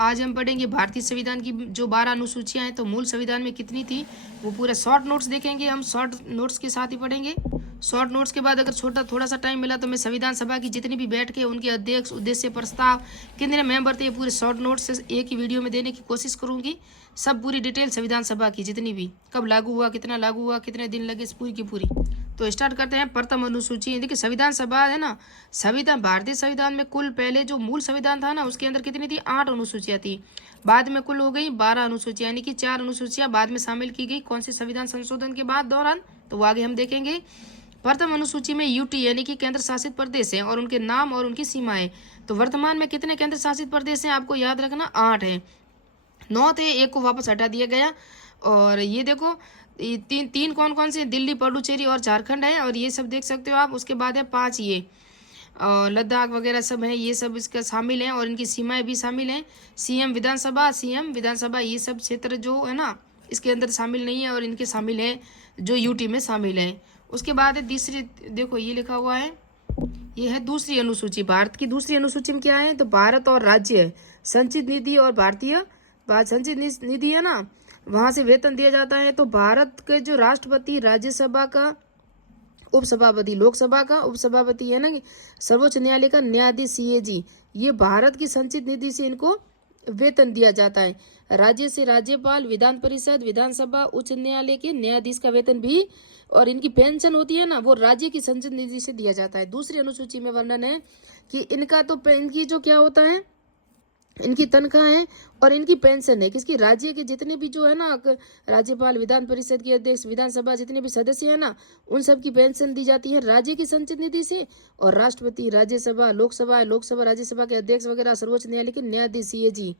आज हम पढ़ेंगे भारतीय संविधान की जो 12 अनुसूचियां हैं। तो मूल संविधान में कितनी थी वो पूरा शॉर्ट नोट्स देखेंगे, हम शॉर्ट नोट्स के साथ ही पढ़ेंगे। शॉर्ट नोट्स के बाद अगर थोड़ा सा टाइम मिला तो मैं संविधान सभा की जितनी भी बैठ के उनके अध्यक्ष, उद्देश्य, प्रस्ताव, कितने मेंबर थे, ये पूरे शॉर्ट नोट्स से एक ही वीडियो में देने की कोशिश करूंगी। सब पूरी डिटेल संविधान सभा की जितनी भी, कब लागू हुआ, कितने दिन लगे, इस पूरी की पूरी। तो स्टार्ट करते हैं। प्रथम अनुसूची, देखिए संविधान सभा है ना, संविधान भारतीय संविधान में कुल पहले जो मूल संविधान था ना उसके अंदर कितनी थी, 8 अनुसूचियां थी। बाद में कुल हो गई 12 अनुसूचियां, यानी कि 4 अनुसूचियां बाद में शामिल की गई। कौन से संविधान संशोधन के बाद दौरान, तो वो आगे हम देखेंगे। प्रथम अनुसूची में यूटी यानी कि केंद्र शासित प्रदेश है और उनके नाम और उनकी सीमाएं। तो वर्तमान में कितने केंद्र शासित प्रदेश हैं, आपको याद रखना 8 है। 9 थे, एक को वापस हटा दिया गया। और ये देखो ये तीन कौन कौन से, दिल्ली, पुडुचेरी और झारखंड है, और ये सब देख सकते हो आप। उसके बाद है 5 ये लद्दाख वगैरह सब है, ये सब इसका शामिल हैं और इनकी सीमाएं भी शामिल हैं। सीएम विधानसभा ये सब क्षेत्र जो है ना इसके अंदर शामिल नहीं है और इनके शामिल है जो यूटी में शामिल है। उसके बाद है तीसरी, देखो ये लिखा हुआ है, ये है दूसरी अनुसूची। भारत की दूसरी अनुसूची में क्या है, तो भारत और राज्य है, संचित निधि और भारतीय संचित निधि है ना, वहां से वेतन दिया जाता है। तो भारत के जो राष्ट्रपति, राज्यसभा का उपसभापति, लोकसभा का उपसभापति है ना, सर्वोच्च न्यायालय का न्यायाधीश सीएजी, ये भारत की संचित निधि से इनको वेतन दिया जाता है। राज्य से राज्यपाल, विधान परिषद, विधानसभा, उच्च न्यायालय के न्यायाधीश का वेतन भी और इनकी पेंशन होती है ना वो राज्य की संचित निधि से दिया जाता है। दूसरी अनुसूची में वर्णन है कि इनका तो इनकी जो क्या होता है, इनकी तनख्वाह है और इनकी पेंशन है किसकी, राज्य के जितने भी जो है ना राज्यपाल, विधान परिषद के अध्यक्ष, विधानसभा जितने भी सदस्य है ना उन सब की पेंशन दी जाती है राज्य की संचित निधि से। और राष्ट्रपति, राज्यसभा, लोकसभा राज्यसभा के अध्यक्ष वगैरह, सर्वोच्च न्यायालय के न्यायाधीश सीएजी।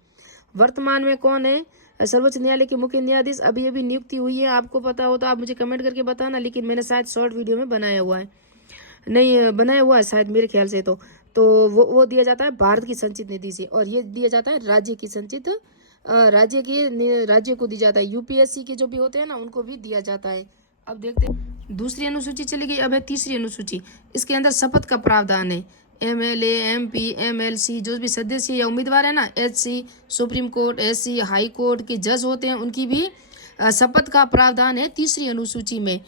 वर्तमान में कौन है, सर्वोच्च न्यायालय के मुख्य न्यायाधीश अभी अभी नियुक्ति हुई है। आपको पता हो तो आप मुझे कमेंट करके बताना, लेकिन मैंने शायद शॉर्ट वीडियो में बनाया हुआ है, नहीं बनाया हुआ है शायद मेरे ख्याल से। तो वो दिया जाता है भारत की संचित निधि से और ये दिया जाता है राज्य की संचित राज्य को दी जाता है। यूपीएससी के जो भी होते हैं ना उनको भी दिया जाता है। अब देखते हैं, दूसरी अनुसूची चली गई, अब है तीसरी अनुसूची। इसके अंदर शपथ का प्रावधान है। एमएलए, एमपी, एमएलसी जो भी सदस्य या उम्मीदवार है ना, HC, supreme court, SC, high court के जज होते हैं, उनकी भी शपथ का प्रावधान है तीसरी अनुसूची में।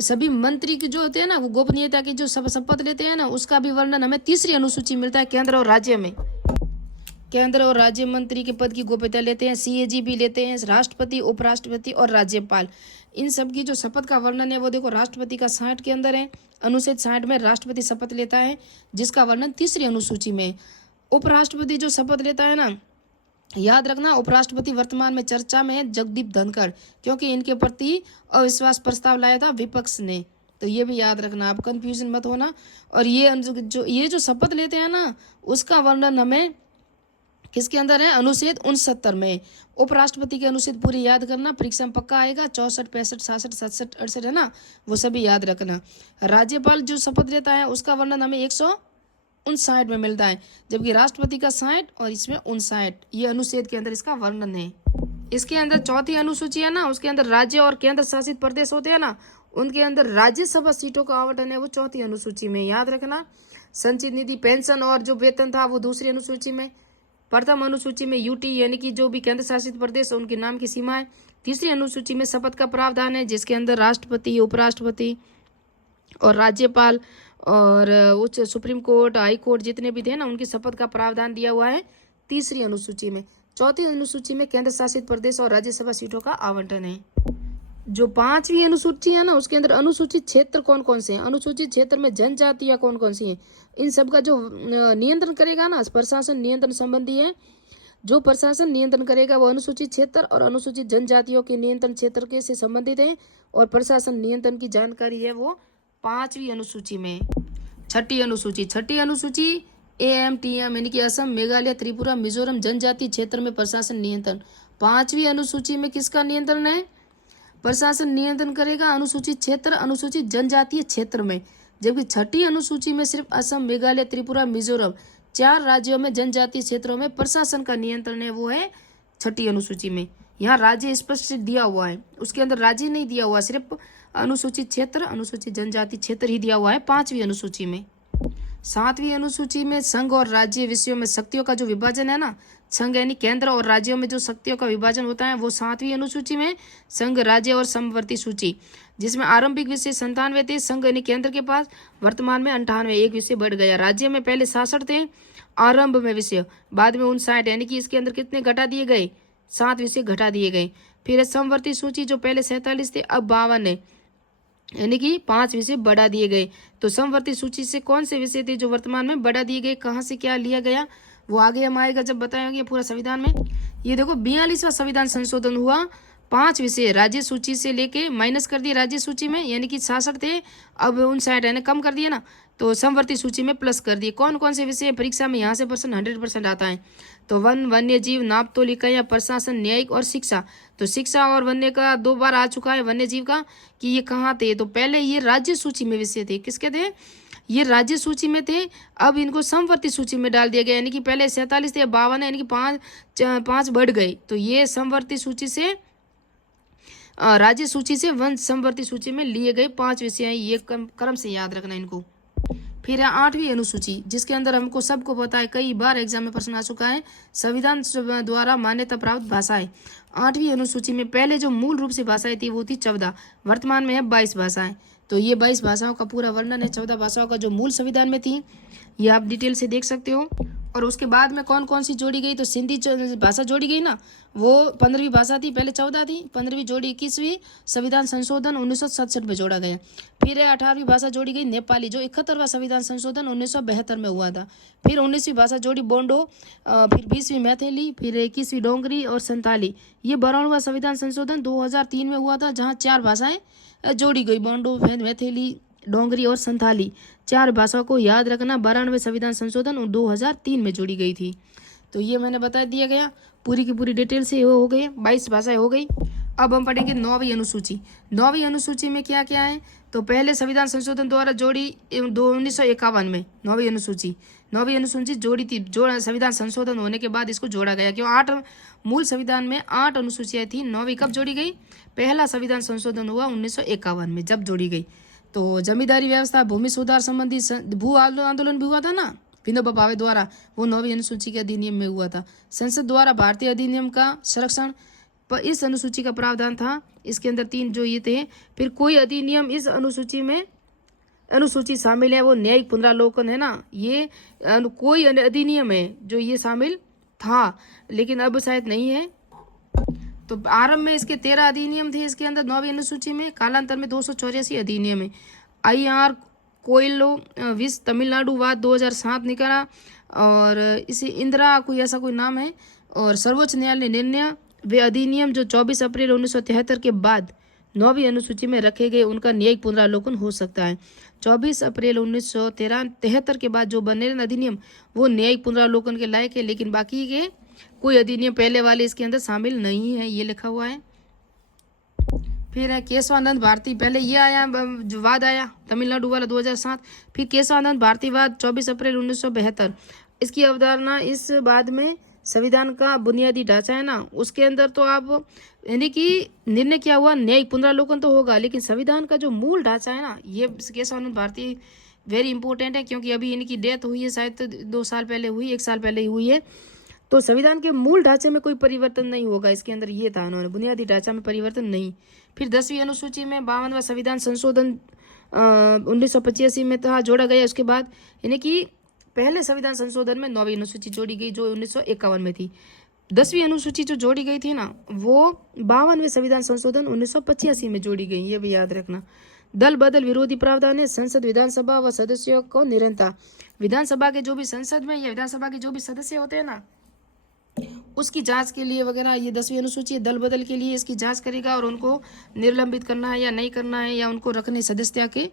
सभी मंत्री के जो होते हैं ना वो गोपनीयता की जो शपथ लेते हैं ना उसका भी वर्णन हमें तीसरी अनुसूची मिलता है। केंद्र और राज्य में, केंद्र और राज्य मंत्री के पद की गोपनीयता लेते हैं, सीएजी भी लेते हैं, राष्ट्रपति, उपराष्ट्रपति और राज्यपाल। इन सब की जो शपथ का वर्णन है वो देखो राष्ट्रपति का 60 के अंदर है। अनुच्छेद 60 में राष्ट्रपति शपथ लेता है जिसका वर्णन तीसरी अनुसूची में। उपराष्ट्रपति जो शपथ लेता है ना, याद रखना उपराष्ट्रपति वर्तमान में चर्चा में है जगदीप धनखड़, क्योंकि इनके प्रति अविश्वास प्रस्ताव लाया था विपक्ष ने। तो ये भी याद रखना, आप कंफ्यूजन मत होना। और ये जो शपथ लेते हैं ना उसका वर्णन हमें किसके अंदर है, अनुच्छेद 69 में। उपराष्ट्रपति के अनुच्छेद पूरी याद करना, परीक्षा में पक्का आएगा, 64, 65, 66, 67, 68 है ना, वो सभी याद रखना। राज्यपाल जो शपथ लेता है उसका वर्णन हमें 159 में मिलता है, जबकि राष्ट्रपति का 60 और इसमें 59, ये अनुच्छेद के अंदर इसका वर्णन है। इसके अंदर चौथी अनुसूची है ना, उसके अंदर राज्य और केंद्र शासित प्रदेश होते हैं ना उनके अंदर राज्यसभा सीटों का आवंटन है वो चौथी अनुसूची में, याद रखना। संचित निधि, पेंशन और जो वेतन था वो दूसरी अनुसूची में। प्रथम अनुसूची में यूटी यानी कि जो भी केंद्र शासित प्रदेश उनके नाम की सीमाएं। तीसरी अनुसूची में शपथ का प्रावधान है जिसके अंदर राष्ट्रपति, उपराष्ट्रपति और राज्यपाल और उच्च सुप्रीम कोर्ट, हाई कोर्ट जितने भी थे ना उनकी शपथ का प्रावधान दिया हुआ है तीसरी अनुसूची में। चौथी अनुसूची में केंद्र शासित प्रदेश और राज्यसभा सीटों का आवंटन है। जो 5वीं अनुसूची है ना उसके अंदर अनुसूचित क्षेत्र कौन कौन से हैं, अनुसूचित क्षेत्र में जनजातियां कौन कौन सी हैं, इन सब का जो नियंत्रण करेगा ना, प्रशासन नियंत्रण संबंधी है। जो प्रशासन नियंत्रण करेगा वो अनुसूचित क्षेत्र और अनुसूचित जनजातियों के नियंत्रण क्षेत्र के से संबंधित है। और प्रशासन नियंत्रण की जानकारी है वो 5वीं अनुसूची में। छठी अनुसूची AMTM यानी कि असम, मेघालय, त्रिपुरा, मिजोरम जनजाति क्षेत्र में प्रशासन नियंत्रण। 5वीं अनुसूची में किसका नियंत्रण है, प्रशासन नियंत्रण करेगा अनुसूचित क्षेत्र, अनुसूचित जनजातीय क्षेत्र में। जबकि छठी अनुसूची में सिर्फ असम, मेघालय, त्रिपुरा, मिजोरम 4 राज्यों में जनजातीय क्षेत्रों में प्रशासन का नियंत्रण है वो है छठी अनुसूची में। यहाँ राज्य स्पष्ट दिया हुआ है, उसके अंदर राज्य नहीं दिया हुआ, सिर्फ अनुसूचित क्षेत्र, अनुसूचित जनजाति क्षेत्र ही दिया हुआ है 5वीं अनुसूची में। 7वीं अनुसूची में संघ और राज्य विषयों में शक्तियों का जो विभाजन है ना, संघ यानी केंद्र और राज्यों में जो शक्तियों का विभाजन होता है वो 7वीं अनुसूची में संघ, राज्य और समवर्ती सूची, जिसमें आरंभिक विषय 97 थे संघ यानी केंद्र के पास, वर्तमान में 98, एक विषय बढ़ गया। राज्य में पहले 66 थे आरंभ में विषय, बाद में 59, यानी कि इसके अंदर कितने घटा दिए गए, 7 विषय घटा दिए गए। फिर समवर्ती सूची जो पहले 47 थे अब 52 है, यानी कि 5 विषय बढ़ा दिए गए। तो समवर्ती सूची से कौन से विषय थे जो वर्तमान में बढ़ा दिए गए, कहाँ से क्या लिया गया, वो आगे हम आएगा जब बताएंगे पूरा संविधान में। ये देखो 42वां संविधान संशोधन हुआ, 5 विषय राज्य सूची से लेके माइनस कर दिए राज्य सूची में, यानी कि 66 थे अब 59 यानी कम कर दिए ना, तो समवर्ती सूची में प्लस कर दिए। कौन कौन से विषय परीक्षा में यहाँ से 100% आता है, तो वन, वन्य जीव, नापतोल इकाइयाँ, प्रशासन, न्यायिक और शिक्षा। तो शिक्षा और वन्य का 2 बार आ चुका है, वन्य जीव का, कि ये कहाँ थे, तो पहले ये राज्य सूची में विषय थे, किसके थे, ये राज्य सूची में थे, अब इनको समवर्ती सूची में डाल दिया गया, यानी कि पहले 47 थे 52 है, यानी कि 5 बढ़ गए। तो ये समवर्ती सूची से राज्य सूची से वन समवर्ती सूची में लिए गए 5 विषय हैं, ये क्रम से याद रखना इनको। फिर है 8वीं अनुसूची, जिसके अंदर हमको सबको पता है, कई बार एग्जाम में प्रश्न आ चुका है, संविधान द्वारा मान्यता प्राप्त भाषाएं। 8वीं अनुसूची में पहले जो मूल रूप से भाषाएं थी वो थी 14, वर्तमान में है 22 भाषाएं। तो ये 22 भाषाओं का पूरा वर्णन है, 14 भाषाओं का जो मूल संविधान में थी, ये आप डिटेल से देख सकते हो। और उसके बाद में कौन कौन सी जोड़ी गई, तो सिंधी भाषा जोड़ी गई ना, वो 15वीं भाषा थी, पहले 14 थी, 15वीं जोड़ी 21वीं संविधान संशोधन 1967 में जोड़ा गया। फिर 18वीं भाषा जोड़ी गई नेपाली, जो 71वां संविधान संशोधन 1972 में हुआ था। फिर 19वीं भाषा जोड़ी बोंडो, फिर 20वीं मैथिली, फिर 21वीं डोंगरी और संताली। ये 92वां संविधान संशोधन 2003 में हुआ था, जहाँ 4 भाषाएं जोड़ी गई, बोंडो, मैथिली, डोंगरी और संथाली। 4 भाषाओं को याद रखना, 92वें संविधान संशोधन 2003 में जोड़ी गई थी। तो ये मैंने बता दिया गया, पूरी की पूरी डिटेल से हो गई, 22 भाषाएं हो गई। अब हम पढ़ेंगे 9वीं अनुसूची। 9वीं अनुसूची में क्या क्या है, तो पहले संविधान संशोधन द्वारा जोड़ी 1951 में 9वीं अनुसूची जोड़ी थी, जो संविधान संशोधन होने के बाद इसको जोड़ा गया, क्यों 8 मूल संविधान में 8 अनुसूचियाँ थी, 9वीं कब जोड़ी गई, पहला संविधान संशोधन हुआ 1951 में जब जोड़ी गई। तो जमींदारी व्यवस्था, भूमि सुधार संबंधी भू आंदोलन भी हुआ था ना विनोबा भावे द्वारा, वो 9वीं अनुसूची के अधिनियम में हुआ था। संसद द्वारा भारतीय अधिनियम का संरक्षण पर इस अनुसूची का प्रावधान था, इसके अंदर 3 जो ये थे। फिर कोई अधिनियम इस अनुसूची शामिल है, वो न्यायिक पुनरावलोकन है ना, ये कोई अधिनियम है जो ये शामिल था, लेकिन अब शायद नहीं है। तो आरंभ में इसके 13 अधिनियम थे इसके अंदर 9वीं अनुसूची में, कालांतर में 284 अधिनियम है। IR कोयलो विस तमिलनाडु वाद 2007 निकाला, और इसे इंदिरा कोई ऐसा कोई नाम है। और सर्वोच्च न्यायालय निर्णय, वे अधिनियम जो 24 अप्रैल 1973 के बाद 9वीं अनुसूची में रखे गए उनका न्यायिक पुनरावलोकन हो सकता है। 24 अप्रैल 1973 के बाद जो बने अधिनियम वो न्यायिक पुनरावलोकन के लायक है, लेकिन बाकी के कोई अधिनियम पहले वाले इसके अंदर शामिल नहीं है, ये लिखा हुआ है। फिर है केशवानंद भारती, पहले ये आया जो वाद आया तमिलनाडु वाला 2007, फिर केशवानंद भारती वाद 24 अप्रैल 1972। इसकी अवधारणा इस बाद में संविधान का बुनियादी ढांचा है ना, उसके अंदर तो आप यानी कि निर्णय क्या हुआ, न्यायिक पुनरावलोकन तो होगा, लेकिन संविधान का जो मूल ढांचा है ना, ये केशवानंद भारती वेरी इंपॉर्टेंट है, क्योंकि अभी इनकी डेथ हुई है शायद 2 साल पहले हुई, 1 साल पहले ही हुई है। तो संविधान के मूल ढांचे में कोई परिवर्तन नहीं होगा, इसके अंदर ये था, उन्होंने बुनियादी ढांचा में परिवर्तन नहीं। फिर 10वीं अनुसूची में 52वां संविधान संशोधन 1985 में था, जोड़ा गया। उसके बाद यानी कि पहले संविधान संशोधन में 9वीं अनुसूची जोड़ी गई जो 1951 में थी। 10वीं अनुसूची जो जोड़ी गई थी ना, वो 52वें संविधान संशोधन 1985 में जोड़ी गई, ये भी याद रखना। दल बदल विरोधी प्रावधान है, संसद विधानसभा व सदस्यों को निरंतर, विधानसभा के जो भी संसद में या विधानसभा के जो भी सदस्य होते हैं ना, उसकी जांच के लिए वगैरह ये 10वीं अनुसूची दल बदल के लिए इसकी जांच करेगा, और उनको निलंबित करना है या नहीं करना है, या उनको रखने सदस्यता के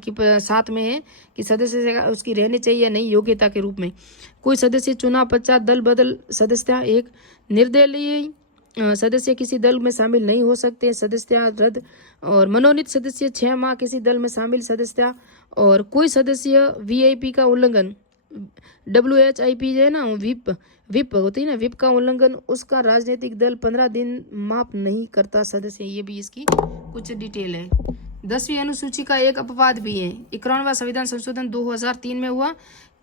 की साथ में है कि सदस्य उसकी रहनी चाहिए या नहीं, योग्यता के रूप में। कोई सदस्य चुनाव पश्चात दल बदल सदस्यता, एक निर्दलीय सदस्य किसी दल में शामिल नहीं हो सकते, सदस्यता रद्द। और मनोनीत सदस्य 6 माह किसी दल में शामिल सदस्यता। और कोई सदस्य VIP का उल्लंघन, WHIP है ना, विप होती है ना, विप का उल्लंघन, उसका राजनीतिक दल 15 दिन माफ नहीं करता सदस्य, ये भी इसकी कुछ डिटेल है। 10वीं अनुसूची का एक अपवाद भी है। 51वां संविधान संशोधन 2003 में हुआ।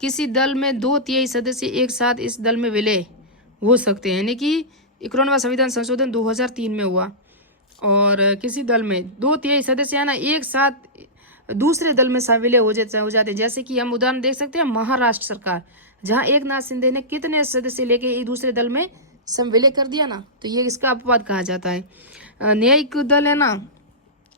किसी दल में 2/3 सदस्य एक साथ इस दल में विलय हो सकते हैं, यानी कि 51वां संविधान संशोधन 2003 में हुआ। और किसी दल में 2/3 सदस्य है ना एक साथ दूसरे दल में विलय हो जाते हैं। जैसे कि हम उदाहरण देख सकते हैं महाराष्ट्र सरकार, जहां एकनाथ शिंदे ने कितने सदस्य लेके एक दूसरे दल में संविलय कर दिया ना, तो ये इसका अपवाद कहा जाता है। न्यायिक दल है ना,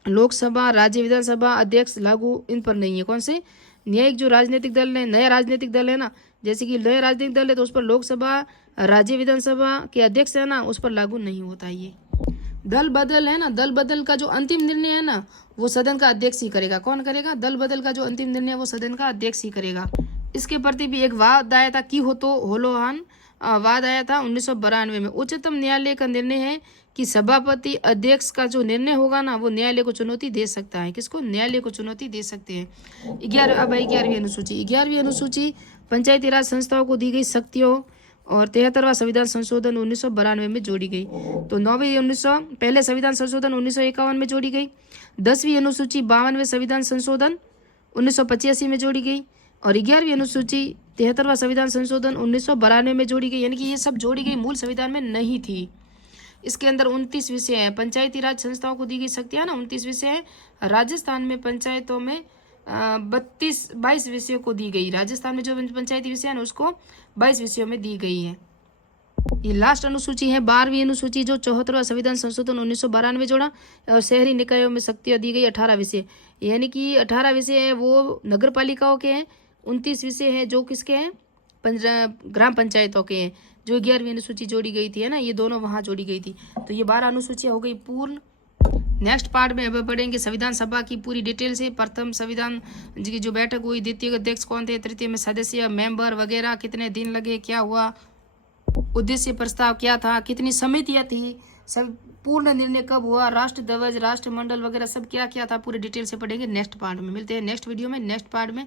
लोकसभा, राज्य विधानसभा अध्यक्ष लागू इन पर नहीं है। कौन से? न्यायिक जो राजनीतिक दल है, नया राजनीतिक दल है ना, जैसे कि नया राजनीतिक दल है तो उस पर लोकसभा, राज्य विधानसभा के अध्यक्ष है ना, उस पर लागू नहीं होता ये। दल बदल है ना, दल बदल का जो अंतिम निर्णय है ना, वो सदन का अध्यक्ष ही करेगा। कौन करेगा? दल बदल का जो अंतिम निर्णय है वो सदन का अध्यक्ष ही करेगा। इसके प्रति भी एक वाद आया था कि होलोहान वाद आया था 1992 में। उच्चतम न्यायालय का निर्णय है कि सभापति अध्यक्ष का जो निर्णय होगा ना, वो न्यायालय को चुनौती दे सकता है। किसको? न्यायालय को चुनौती दे सकते हैं। 11वीं अनुसूची। 11वीं अनुसूची पंचायती राज संस्थाओं को दी गई शक्तियों और 73वां संविधान संशोधन 1992 में जोड़ी गई। तो 9वीं पहले संविधान संशोधन 1951 में जोड़ी गई। 10वीं अनुसूची 52वें संविधान संशोधन 1985 में जोड़ी गई। और 11वीं अनुसूची 73वां संविधान संशोधन 1992 में जोड़ी गई, यानी कि ये सब जोड़ी गई, मूल संविधान में नहीं थी। इसके अंदर 29 विषय हैं। पंचायती राज संस्थाओं को दी गई शक्तियां ना 29 विषय है। राजस्थान में पंचायतों में 22 विषयों को दी गई। राजस्थान में जो पंचायती विषय है ना, उसको 22 विषयों में दी गई है। ये लास्ट अनुसूची है 12वीं अनुसूची, जो 74वां संविधान संशोधन 1992 में जोड़ा। और शहरी निकायों में शक्तियां दी गई 18 विषय, यानी कि 18 विषय है वो नगर पालिकाओं के हैं। 29 विषय है जो किसके हैं? ग्राम पंचायतों के हैं। जो 11वीं अनुसूची जोड़ी गई थी है ना, ये दोनों वहां जोड़ी गई थी। तो ये 12 अनुसूचियां हो गई पूर्ण। नेक्स्ट पार्ट में अब पढ़ेंगे संविधान सभा की पूरी डिटेल से। प्रथम संविधान की जो बैठक हुई, द्वितीय अध्यक्ष कौन थे, तृतीय में सदस्य, मेंबर वगैरह, कितने दिन लगे, क्या हुआ, उद्देश्य प्रस्ताव क्या था, कितनी समितियां थी, सब पूर्ण निर्णय कब हुआ, राष्ट्र ध्वज, राष्ट्रमंडल वगैरह सब क्या क्या था, पूरे डिटेल से पढ़ेंगे नेक्स्ट पार्ट में। मिलते हैं नेक्स्ट वीडियो में, नेक्स्ट पार्ट में।